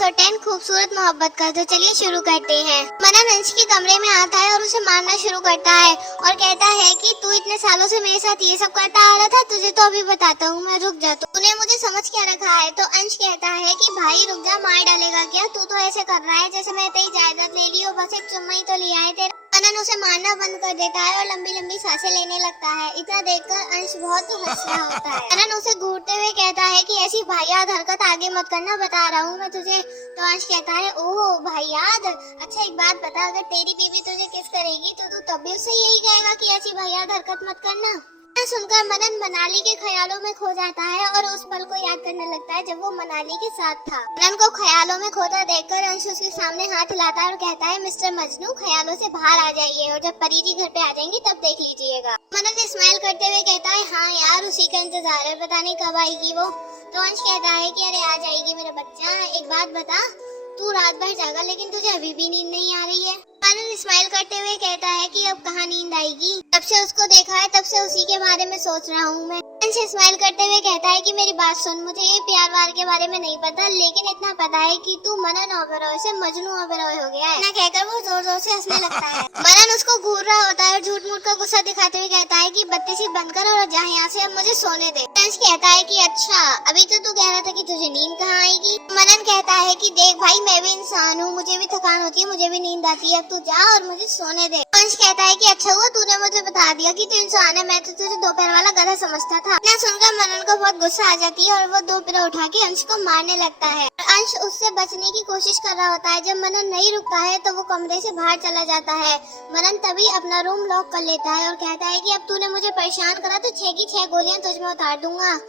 Episode 10 खूबसूरत मोहब्बत का। तो चलिए शुरू करते हैं। मनन अंश के कमरे में आता है और उसे मारना शुरू करता है और कहता है कि तू इतने सालों से मेरे साथ ये सब करता आ रहा था, तुझे तो अभी बताता हूँ मैं, रुक जा, तूने मुझे समझ क्या रखा है। तो अंश कहता है कि भाई रुक जा, मार डालेगा क्या, तू तो ऐसे कर रहा है जैसे मैं तेरी जायदाद ले ली हो, बस एक चुम्मा ही तो लिया है तेरा। मनन उसे मारना बंद कर देता है और लंबी लंबी सांसें लेने लगता है। इतना देखकर अंश बहुत हंस रहा होता है। मनन उसे घूरते हुए कहता है कि ऐसी वाहियात हरकत आगे मत करना, बता रहा हूँ मैं तुझे। तो अंश कहता है ओह वाहियात, अच्छा एक बात बता, अगर तेरी बीवी तुझे किस करेगी तो तू तब भी उससे यही कहेगा कि ऐसी वाहियात हरकत मत करना। सुनकर मनन मनाली के ख्यालों में खो जाता है और उस पल को याद करने लगता है जब वो मनाली के साथ था। मनन को ख्यालों में खोता देखकर अंश उसके सामने हाथ हिलाता है और कहता है मिस्टर मजनू, ख्यालों से बाहर आ जाइए और जब परी जी घर पे आ जाएंगी तब देख लीजिएगा। मनन स्माइल करते हुए कहता है हाँ यार, उसी का इंतजार है, पता नहीं कब आएगी वो। तो अंश कहता है कि अरे आ जाएगी मेरा बच्चा, एक बात बता, तू रात भर जागा लेकिन तुझे अभी भी नींद नहीं आ रही है। मनन स्माइल करते हुए कहता है कि अब कहाँ नींद आएगी, तब से उसको देखा है तब से उसी के बारे में सोच रहा हूँ मैं। अंश स्माइल करते हुए कहता है कि मेरी बात सुन, मुझे ये प्यार वार के बारे में नहीं पता, लेकिन इतना पता है कि तू मनन ओबेरॉय से मजनू ओबेरॉय हो गया है। ना कहकर वो जोर जोर से हंसने लगता है। मनन उसको घूर रहा होता है और झूठ मूठ का गुस्सा दिखाते हुए कहता है कि बत्ती बंद कर और जा यहाँ से, अब मुझे सोने दे। अंश कहता है कि अच्छा, अभी तो तू कह रहा था कि तुझे नींद कहाँ आएगी। मनन कहता है कि देख भाई, मैं भी इंसान हूँ, मुझे भी थकान होती है, मुझे भी नींद आती है, अब तू जा और मुझे सोने दे। अंश कहता है कि अच्छा हुआ तूने मुझे बता दिया कि तू इंसान है, मैं तो तुझे दोपहर वाला गधा समझता था। ना सुनकर मनन को बहुत गुस्सा आ जाती है और वो दो पैर उठा के अंश को मारने लगता है। अंश उससे बचने की कोशिश कर रहा होता है। जब मनन नहीं रुकता है तो वो कमरे से बाहर चला जाता है। मनन तभी अपना रूम लॉक कर लेता है और कहता है कि अब तूने मुझे परेशान करा तो 6 की 6 गोलियां तुझ में उतार दूंगा।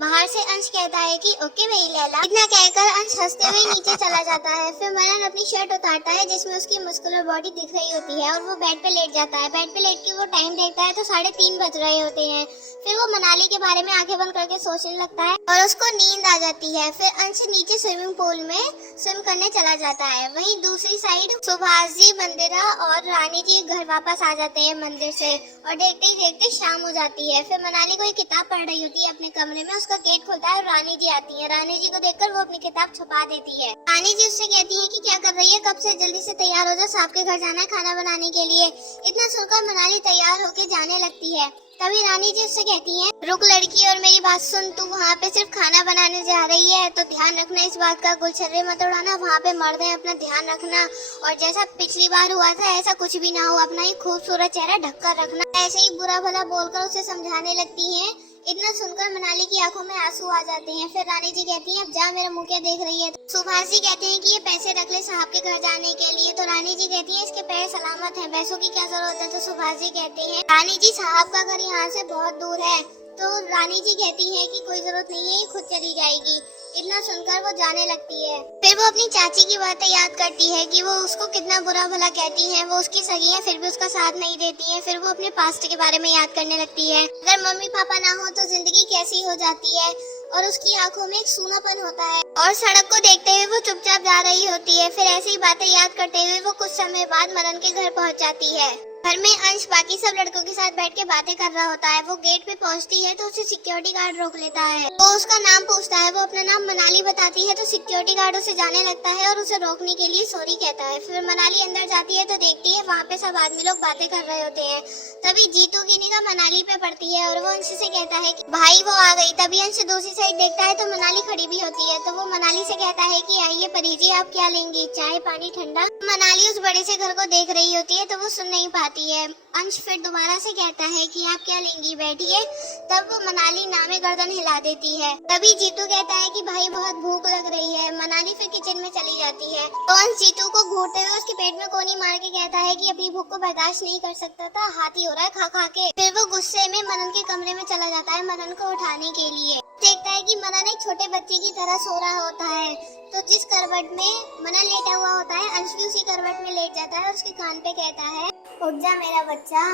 बाहर से अंश कहता है कि ओके मेरी लैला। इतना कहकर अंश हंसते हुए नीचे चला जाता है। फिर मनन अपनी शर्ट उतारता है जिसमें उसकी मस्कुलर बॉडी दिख रही होती है और वो बेड पे लेट जाता है। बेड पे लेट के वो टाइम देखता है तो 3:30 बज रहे होते हैं। फिर वो मनाली के बारे में आंखें बंद करके सोचने लगता है और उसको नींद आ जाती है। फिर अंश नीचे स्विमिंग पूल में स्विम करने चला जाता है। वहीं दूसरी साइड सुभाष जी, मंदिरा और रानी जी घर वापस आ जाते हैं मंदिर से और देखते ही देखते शाम हो जाती है। फिर मनाली कोई किताब पढ़ रही होती है अपने कमरे में, उसका गेट खुलता है और रानी जी आती है। रानी जी को देखकर वो अपनी किताब छुपा देती है। रानी जी उससे कहती है कि क्या कर रही है, कब से, जल्दी से तैयार हो जा, साहब के घर जाना है खाना बनाने के लिए। इतना सुनकर मनाली तैयार होके जाने लगती है। तभी रानी जी उससे कहती हैं, रुक लड़की और मेरी बात सुन, तू वहाँ पे सिर्फ खाना बनाने जा रही है तो ध्यान रखना इस बात का, गुलछर्रे मत उड़ाना, वहाँ पे मर्द है, अपना ध्यान रखना और जैसा पिछली बार हुआ था ऐसा कुछ भी ना हो, अपना ही खूबसूरत चेहरा ढककर रखना। ऐसे ही बुरा भला बोलकर उसे समझाने लगती हैं। इतना सुनकर मनाली की आंखों में आंसू आ जाते हैं। फिर रानी जी कहती हैं, अब जा, मेरा मुंह क्या देख रही है। सुभाष जी कहते हैं कि ये पैसे रख ले साहब के घर जाने के लिए। तो रानी जी कहती है इसके पैर सलामत हैं, पैसों की क्या जरूरत है। तो सुभाष जी कहते हैं रानी जी साहब का घर यहाँ से बहुत दूर है। तो रानी जी कहती है कि कोई जरूरत नहीं है, ये खुद चली जाएगी। इतना सुनकर वो जाने लगती है। फिर वो अपनी चाची की बातें याद करती है कि वो उसको कितना बुरा भला कहती हैं, वो उसकी सगी है फिर भी उसका साथ नहीं देती हैं। फिर वो अपने पास्ट के बारे में याद करने लगती है, अगर मम्मी पापा ना हो तो जिंदगी कैसी हो जाती है। और उसकी आंखों में एक सूनापन होता है और सड़क को देखते हुए वो चुपचाप जा रही होती है। फिर ऐसी बातें याद करते हुए वो कुछ समय बाद मनन के घर पहुंच जाती है। घर में अंश बाकी सब लड़कों के साथ बैठ के बातें कर रहा होता है। वो गेट पे पहुंचती है तो उसे सिक्योरिटी गार्ड रोक लेता है। वो उसका नाम पूछता है, वो अपना नाम मनाली बताती है तो सिक्योरिटी गार्ड उसे जाने लगता है और उसे रोकने के लिए सॉरी कहता है। फिर मनाली अंदर जाती है तो देखती है वहाँ पे सब आदमी लोग बातें कर रहे होते हैं। तभी जीतू की निगाह मनाली पे पड़ती है और वो अंश से कहता है कि भाई वो आ गई। तभी अंश दूसरी साइड देखता है तो मनाली खड़ी भी होती है। तो वो मनाली से कहता है कि आइए परी जी, आप क्या लेंगी, चाय पानी ठंडा। मनाली उस बड़े से घर को देख रही होती है तो वो सुन नहीं पाती है। अंश फिर दोबारा से कहता है कि आप क्या लेंगी, बैठिए। तब वो मनाली नामे गर्दन हिला देती है। तभी जीतू कहता है कि भाई बहुत भूख लग रही है। मनाली फिर किचन में चली जाती है। तो अंश जीतू को घूरते हुए उसके पेट में कोनी मार के कहता है कि अपनी भूख को बर्दाश्त नहीं कर सकता था, हाथी हो रहा है खा खा के। फिर वो गुस्से में मनन के कमरे में चला जाता है मनन को उठाने के लिए। देखता है कि मनन एक छोटे बच्चे की तरह सो रहा होता है। तो जिस करवट में मनन लेटा हुआ होता है अंश भी उसी करवट में लेट जाता है और उसके कान पे कहता है, उठ जा मेरा बच्चा।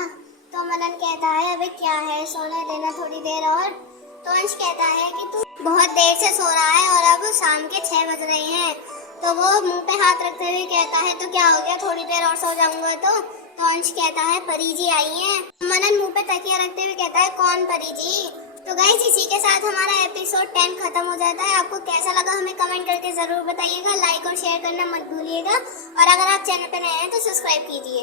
तो मनन कहता है अबे क्या है, सोने देना थोड़ी देर और। तो अंश कहता है कि तू बहुत देर से सो रहा है और अब शाम के 6 बज रहे हैं। तो वो मुंह पे हाथ रखते हुए कहता है तो क्या हो गया, थोड़ी देर और सो जाऊंगा। तो अंश कहता है परी जी आई हैं। मनन मुंह पे तकिया रखते हुए कहता है कौन परी जी। तो गाइस इसी के साथ हमारा एपिसोड 10 खत्म हो जाता है। आपको कैसा लगा हमें कमेंट करके जरूर बताइएगा। लाइक और शेयर करना मत भूलिएगा और अगर आप चैनल पर नए हैं तो सब्सक्राइब कीजिए।